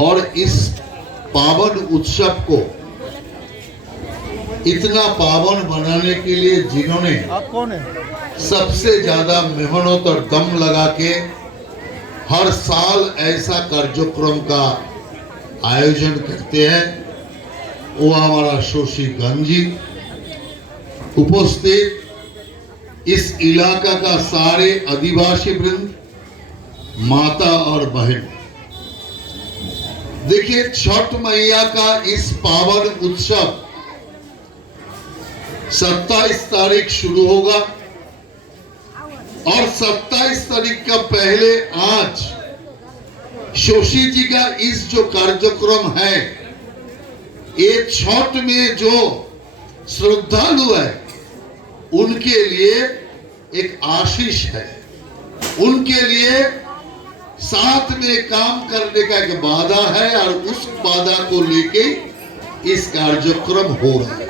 और इस पावन उत्सव को इतना पावन बनाने के लिए जिन्होंने सबसे ज्यादा मेहनत और दम लगा के हर साल ऐसा कार्यक्रम का आयोजन करते हैं, वो हमारा शोषी गंजी उपस्थित इस इलाका का सारे आदिवासी वृंद, माता और बहन। देखिए, छठ मैया का इस पावन उत्सव 27 तारीख शुरू होगा और 27 तारीख का पहले आज शोषी जी का इस जो कार्यक्रम है, ये छठ में जो श्रद्धालु है उनके लिए एक आशीष है, उनके लिए साथ में काम करने का एक वादा है और उस वादा को लेके इस कार्यक्रम हो रहा है।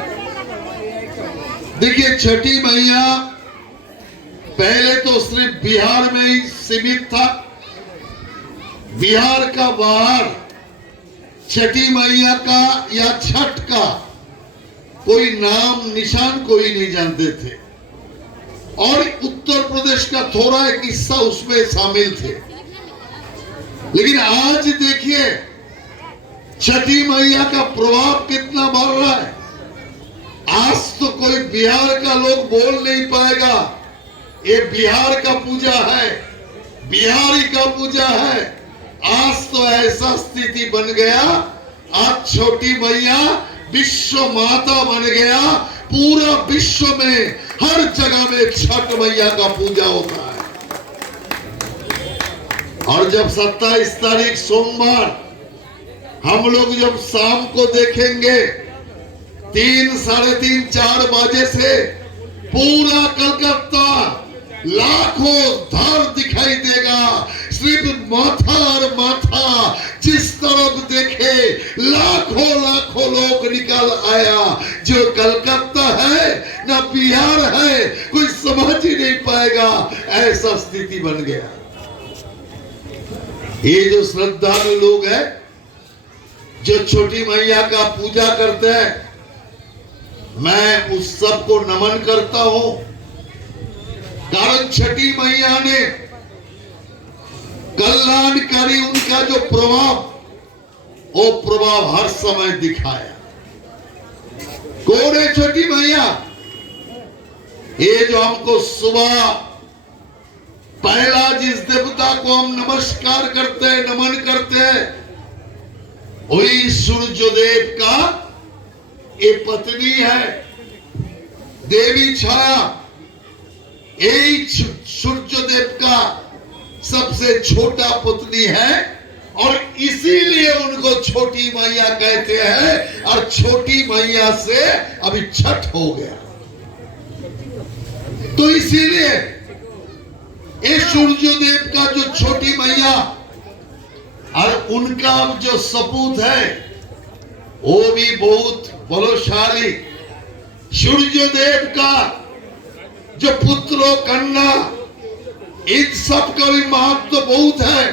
देखिए, छठी मैया पहले तो सिर्फ बिहार में ही सीमित था। बिहार का बाहर छठी मैया का या छठ का कोई नाम निशान कोई नहीं जानते थे और उत्तर प्रदेश का थोड़ा एक हिस्सा उसमें शामिल थे। लेकिन आज देखिए, छठी मैया का प्रभाव कितना बढ़ रहा है। आज तो कोई बिहार का लोग बोल नहीं पाएगा ये बिहार का पूजा है, बिहारी का पूजा है। आज तो ऐसा स्थिति बन गया, आज छोटी मैया विश्व माता बन गया। पूरा विश्व में हर जगह में छठ मैया का पूजा होता है। और जब 27 तारीख सोमवार हम लोग जब शाम को देखेंगे 3, साढ़े 3, 4 बजे से पूरा कलकत्ता लाखों धार दिखाई देगा। सिर्फ माथा और माथा जिस तरफ देखे लाखों लाखों लोग निकल आया। जो कलकत्ता है ना बिहार है, कोई समझ ही नहीं पाएगा, ऐसा स्थिति बन गया। ये जो श्रद्धालु लोग हैं जो छोटी मैया का पूजा करते हैं, मैं उस सबको नमन करता हूं, कारण छठी मैया ने कल्याणकारी उनका जो प्रभाव, वो प्रभाव हर समय दिखाया। कौन है छोटी मैया? ये जो हमको सुबह पहला जिस देवता को हम नमस्कार करते हैं, नमन करते हैं, वही सूर्यदेव का ये पत्नी है, देवी छाया। यही सूर्यदेव का सबसे छोटा पत्नी है और इसीलिए उनको छोटी मैया कहते हैं। और छोटी मैया से अभी छठ हो गया, तो इसीलिए ये सूर्यदेव का जो छोटी मैया और उनका जो सपूत है वो भी बहुत बलशाली। सूर्यदेव का जो पुत्रो कन्या, इन सब का भी महत्व तो बहुत है।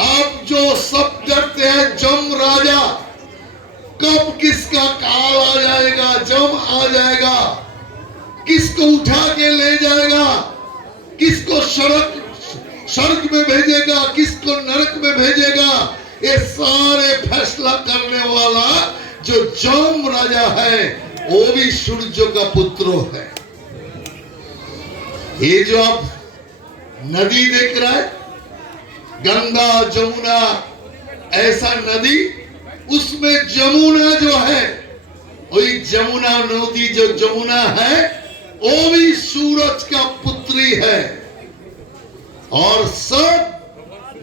आप जो सब डरते हैं जम राजा, कब किसका काल आ जाएगा, जम आ जाएगा, किसको उठा के ले जाएगा, किसको स्वर्ग में भेजेगा, किसको नरक में भेजेगा, ये सारे फैसला करने वाला जो जम राजा है वो भी सूर्य का पुत्र है। ये जो आप नदी देख रहा है, गंगा जमुना ऐसा नदी, उसमें जमुना जो है, वही जमुना नदी जो जमुना है वो भी सूरज का पुत्री है। और सब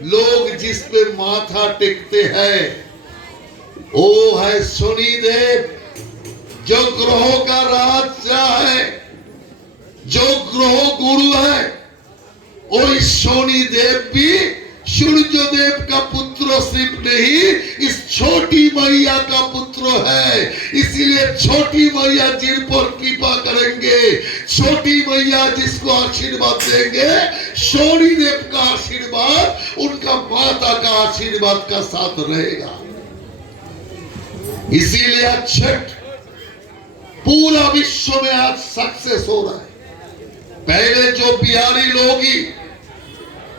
लोग जिस पे माथा टेकते हैं वो है शनिदेव, जो ग्रहों का राजा है, जो ग्रह गुरु है। और शनिदेव भी सूर्यदेव का पुत्र सिर्फ नहीं, इस छोटी मैया का पुत्र है। इसीलिए छोटी मैया जिन पर कृपा करेंगे, छोटी मैया जिसको आशीर्वाद देंगे, शनिदेव का आशीर्वाद उनका माता का आशीर्वाद का साथ रहेगा। इसीलिए आज छठ पूरा विश्व में आज सक्सेस हो रहा है। पहले जो बिहारी लोग ही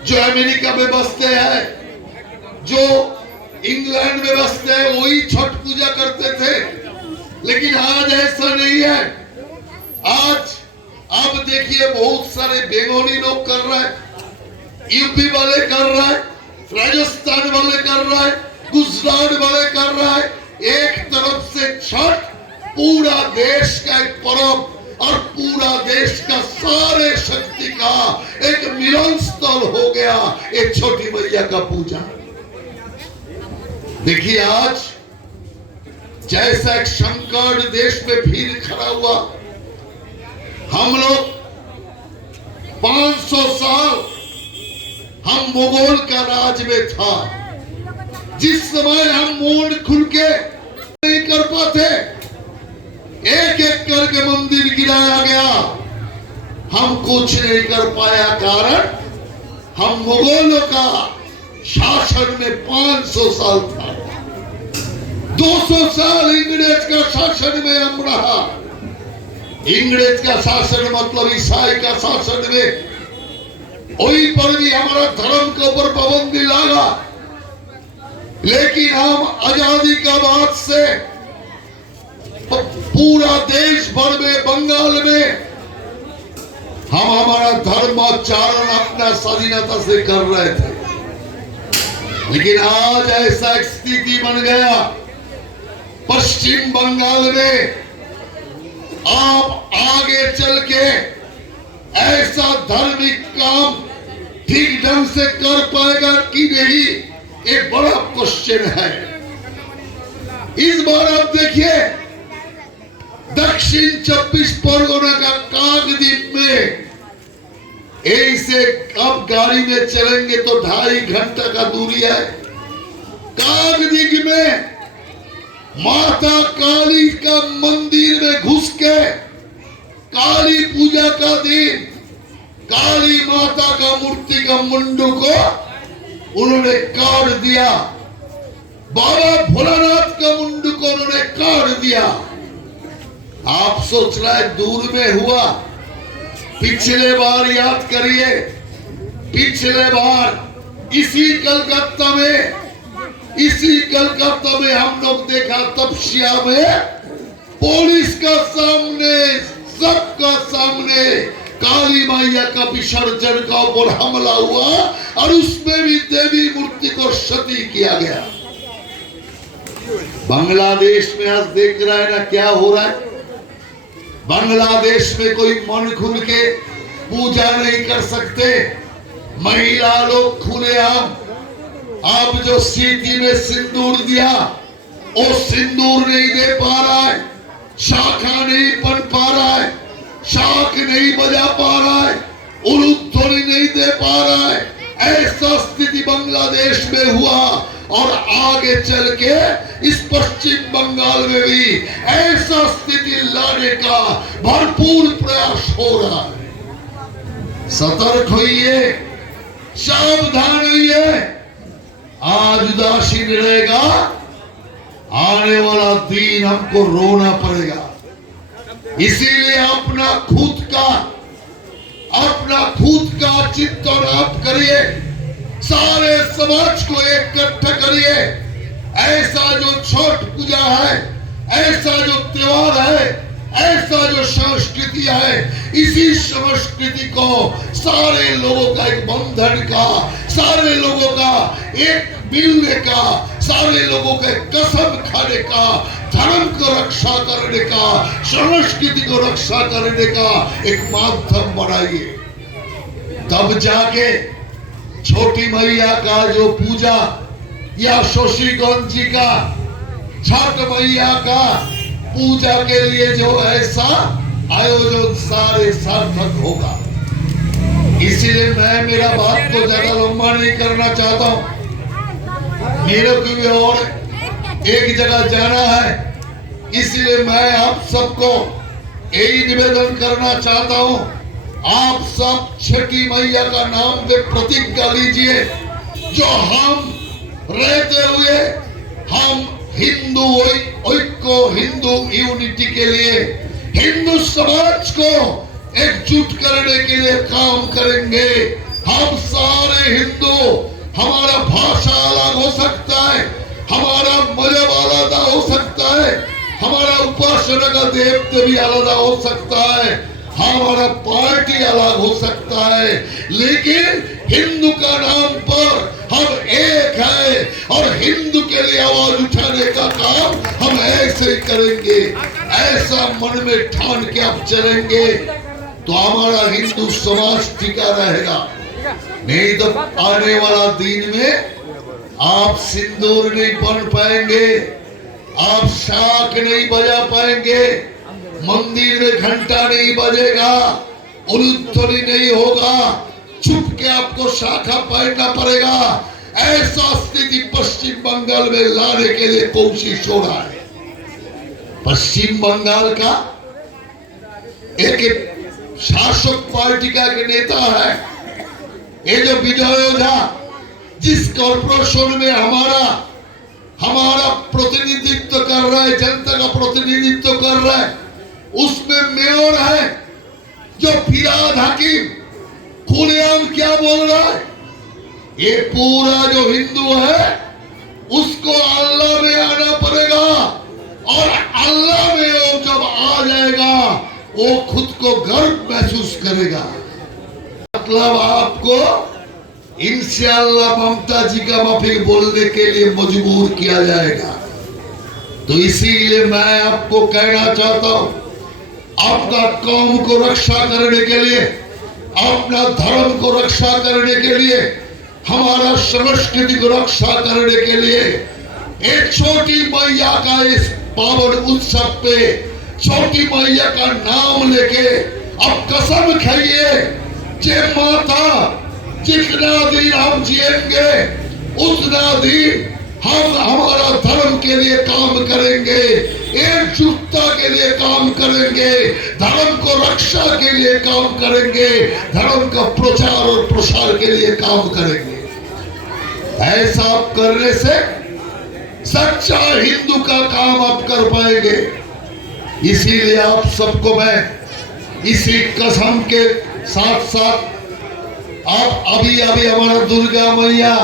जो अमेरिका में बसते हैं, जो इंग्लैंड में बसते हैं, वही छठ पूजा करते थे, लेकिन आज ऐसा नहीं है। आज अब देखिए बहुत सारे बंगाली लोग कर रहे हैं, यूपी वाले कर रहे हैं, राजस्थान वाले कर रहे हैं, गुजरात वाले कर रहे हैं। एक तरफ से छठ पूरा देश का एक पर्व और पूरा देश का सारे शक्ति का एक मिलन स्थल हो गया एक छोटी मैया का पूजा। देखिए आज जैसा एक संकट देश में फिर खड़ा हुआ, हम लोग 500 साल हम मुगल का राज में था, जिस समय हम मुंह खुल के नहीं कर पाते, एक एक करके मंदिर गिराया गया, हम कुछ नहीं कर पाया। कारण हम मुगलों का शासन में 500 साल था, 200 साल इंग्रेज का शासन में हम रहा। इंग्रेज का शासन मतलब ईसाई का शासन में, वही पर भी हमारा धर्म के ऊपर पाबंदी लगा। लेकिन हम आजादी का बाद से पूरा देश भर में, बंगाल में हम हमारा धर्माचरण अपना स्वाधीनता से कर रहे थे। लेकिन आज ऐसा एक स्थिति बन गया पश्चिम बंगाल में, आप आगे चल के ऐसा धार्मिक काम ठीक ढंग से कर पाएगा कि नहीं, एक बड़ा क्वेश्चन है। इस बार आप देखिए दक्षिण 24 परगना का काकद्वीप में ऐसे अब गाड़ी में चलेंगे तो 2.5 घंटा का दूरी है। काकद्वीप में माता काली का मंदिर में घुस के काली पूजा का दिन काली माता का मूर्ति का मुंडू को उन्होंने काट दिया, बाबा भोलानाथ का मुंडू को उन्होंने काट दिया। आप सोच रहे हैं दूर में हुआ, पिछले बार याद करिए, पिछले बार इसी कलकत्ता में हम लोग देखा तपस्या में पुलिस का सामने, सबका सामने काली मैया का विसर्जन का ऊपर हमला हुआ और उसमें भी देवी मूर्ति को क्षति किया गया। बांग्लादेश में आज देख रहा है ना क्या हो रहा है। बांग्लादेश में कोई मन खुल के पूजा नहीं कर सकते, महिला लोग खुलेआम। अब जो सीटी में सिंदूर दिया वो सिंदूर नहीं दे पा रहा है, शाखा नहीं बन पा रहा है, शाख नहीं बजा पा रहा है, उलूध्वनि नहीं दे पा रहा है। ऐसा स्थिति बांग्लादेश में हुआ और आगे चल के इस पश्चिम बंगाल में भी ऐसा स्थिति लाने का भरपूर प्रयास हो रहा है। सतर्क होइए, सावधान होइए। आज उदासीन रहेगा, आने वाला दिन हमको रोना पड़ेगा। इसीलिए अपना खुद का चिंतन आप करिए, सारे समाज को इकट्ठा करिए। ऐसा जो छठ पूजा है, ऐसा जो त्योहार है, ऐसा जो संस्कृति है, इसी संस्कृति को सारे लोगों का एक बंधन का, सारे लोगों का एक मिलने का, सारे लोगों के कसम खाने का, धर्म को रक्षा करने का, संस्कृति को रक्षा करने का एक माध्यम बनाइए। तब जाके छोटी मैया का जो पूजा या शशिगंज जी का छठ मैया का पूजा के लिए जो ऐसा आयोजन सारे सार्थक होगा। इसीलिए मैं मेरा बात को ज्यादा लंबा नहीं करना चाहता हूँ, मेरे को भी और एक जगह जाना है। इसलिए मैं आप सबको यही निवेदन करना चाहता हूँ, आप सब छठी मैया का नाम पे प्रतिज्ञा लीजिए जो हम रहते हुए हम हिंदू ऐक्य, हिंदू यूनिटी के लिए, हिंदू समाज को एकजुट करने के लिए काम करेंगे। हम सारे हिंदू, हमारा भाषा अलग हो सकता है, हमारा मजहब अलग हो सकता है, हमारा उपासना का देवता भी अलग हो सकता है, हमारा पार्टी अलग हो सकता है, लेकिन हिंदू का नाम पर हम एक है और हिंदू के लिए आवाज उठाने का काम हम ऐसे ही करेंगे। ऐसा मन में ठान के आप चलेंगे तो हमारा हिंदू समाज टिका रहेगा। नहीं तो आने वाला दिन में आप सिंदूर नहीं बन पाएंगे, आप शाख नहीं बजा पाएंगे, मंदिर में घंटा नहीं बजेगा, उलूध्वनि नहीं होगा, छुप के आपको शाखा पहनना पड़ेगा। ऐसा स्थिति पश्चिम बंगाल में लाने के लिए कोशिश हो रहा है। पश्चिम बंगाल का एक शासक पार्टी का एक नेता है, ये जो विजय झा, जिस कॉर्पोरेशन में हमारा प्रतिनिधित्व कर रहा है, जनता का प्रतिनिधित्व कर रहा है, उसमें मेयर है जो फिराद हकीम खुलेआम क्या बोल रहा है, ये पूरा जो हिंदू है उसको अल्लाह में आना पड़ेगा और अल्लाह में वो जब आ जाएगा वो खुद को गर्व महसूस करेगा। मतलब आपको इंशाअल्लाह ममता जी का माफी बोलने के लिए मजबूर किया जाएगा। तो इसीलिए मैं आपको कहना चाहता हूं, अपना कौम को रक्षा करने के लिए, अपना धर्म को रक्षा करने के लिए, हमारा संस्कृति को रक्षा करने के लिए एक छोटी मैया का इस पावन उत्सव पे छोटी मैया का नाम लेके अब कसम खाइए, जे माता जितना दिन हम जिएंगे उतना दिन हम हमारा धर्म के लिए काम करेंगे, एकजुटता के लिए काम करेंगे, धर्म को रक्षा के लिए काम करेंगे, धर्म का प्रचार और प्रसार के लिए काम करेंगे। ऐसा करने से सच्चा हिंदू का काम आप कर पाएंगे। इसीलिए आप सबको मैं इसी कसम के साथ साथ, आप अभी हमारा दुर्गा मैया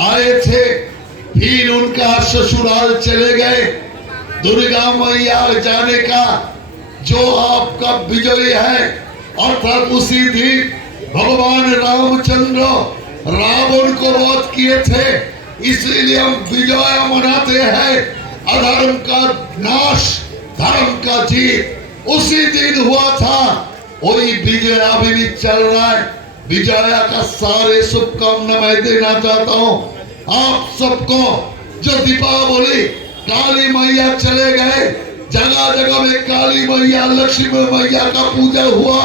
आए थे, फिर उनका ससुराल चले गए। दुर्गा मैया जाने का जो आपका विजय है, अर्थात उसी दिन भगवान रामचंद्र रावण को वध किए थे, इसलिए हम विजय मनाते हैं। अधर्म का नाश, धर्म का जीत उसी दिन हुआ था, वही विजय अभी भी चल रहा है। विजया का सारे शुभकामना मैं देना चाहता हूँ आप सबको। जो दीपावली काली मैया चले गए, जगह जगह में काली मैया, लक्ष्मी मैया का पूजा हुआ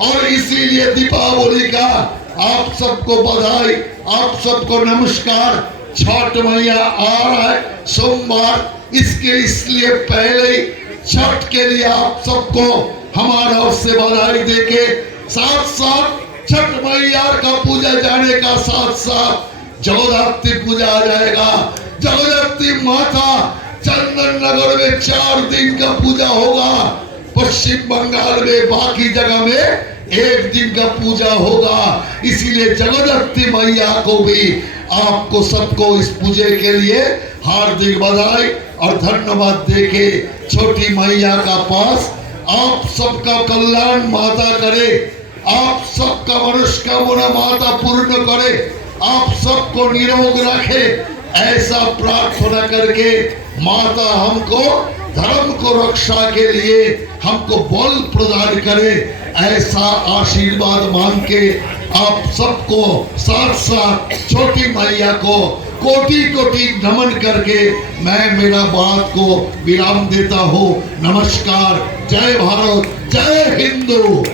और इसीलिए दीपावली का आप सबको बधाई, आप सबको नमस्कार। छठ मैया आ रहा है सोमवार, इसके इसलिए पहले ही छठ के लिए आप सबको हमारा ओर से बधाई देके, साथ साथ छठ मैया का पूजा जाने का साथ साथ जगद्धात्री पूजा आ जाएगा। जगद्धात्री माता चंदन नगर में 4 दिन का पूजा होगा, पश्चिम बंगाल में बाकी जगह में 1 दिन का पूजा होगा। इसीलिए जगद्धात्री मैया को भी आपको सबको इस पूजे के लिए हार्दिक बधाई और धन्यवाद देके छोटी मैया का पास आप सबका कल्याण माता करे, आप सबका मनोकामना माता पूर्ण करे, आप सबको निरोग रखे, ऐसा प्रार्थना करके माता हमको धर्म को रक्षा के लिए हमको बल प्रदान करे, ऐसा आशीर्वाद मांग के आप सबको साथ साथ छोटी मैया को कोटि कोटि नमन करके मैं मेरा बात को विराम देता हूँ। नमस्कार, जय भारत, जय हिंदू।